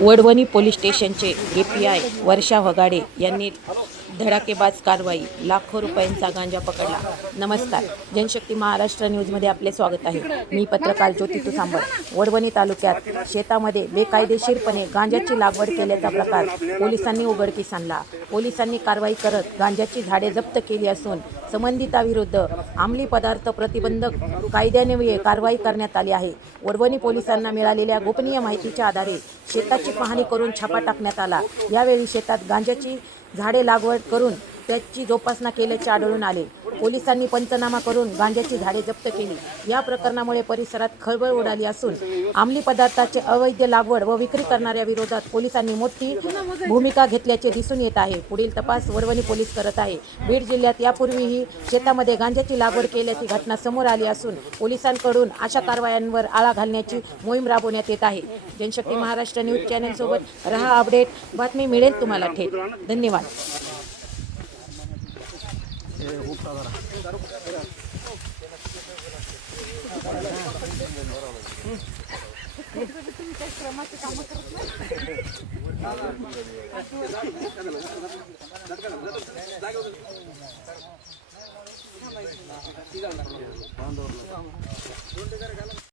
Wadwani police स्टेशनचे API वर्षा वगाडे यांनी धडाकेबाज कारवाई, लाखो रुपयांचा गांजा पकडला. नमस्कार, जनशक्ती महाराष्ट्र न्यूजमध्ये आपले स्वागत आहे. मी पत्रकार ज्योती तुसांबर. वडवणी तालुक्यात शेतामध्ये बेकायदेशीरपणे गांजाची लागवड केल्याचा प्रकार पोलिसांनी उघडकीस आणला. पोलिसांनी कारवाई करत गांजाची झाडे जप्त केली असून संबंधितांविरुद्ध अंमली पदार्थ प्रतिबंधक कायद्यान्वये कारवाई करण्यात आली आहे. वडवणी पोलिसांना मिळालेल्या गोपनीय माहितीच्या आधारे शेताची पाहणी करून छापा टाकण्यात आला. यावेळी शेतात गांजाची झाडे लागवड करून त्याची जोपासना केल्याचे आढळून आले. पोलिसांनी पंचनामा करून गांजाची झाडे जप्त केली. या प्रकरणामुळे परिसरात खळबळ उडाली असून अंमली पदार्थाचे अवैध लागवड व विक्री करणाऱ्या विरोधात पोलिसांनी मोठी भूमिका घेतल्याचे दिसून येत आहे. पुढील तपास वडवणी पोलीस करत आहे. बीड जिल्ह्यात यापूर्वीही शेतामध्ये गांजाची लागवड केल्याची घटना समोर आली असून पोलिसांकडून अशा कारवायांवर आळा घालण्याची मोहीम राबवण्यात येत आहे. जनशक्ती महाराष्ट्र न्यूज चॅनल सोबत रहा अपडेट. बातमी मिळेल तुम्हाला थेट. धन्यवाद.